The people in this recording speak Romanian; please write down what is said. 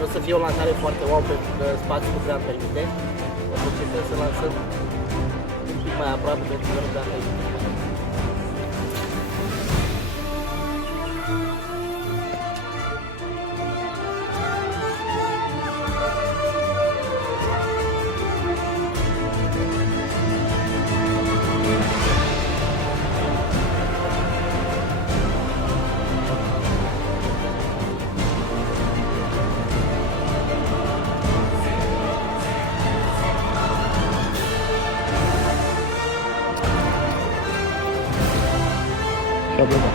Nu o să fie o lansare foarte wow pentru că spațiul nu prea îmi permite. O să încercăm să lansăm un pic mai aproape pentru că nu prea îmi permite. Șablona.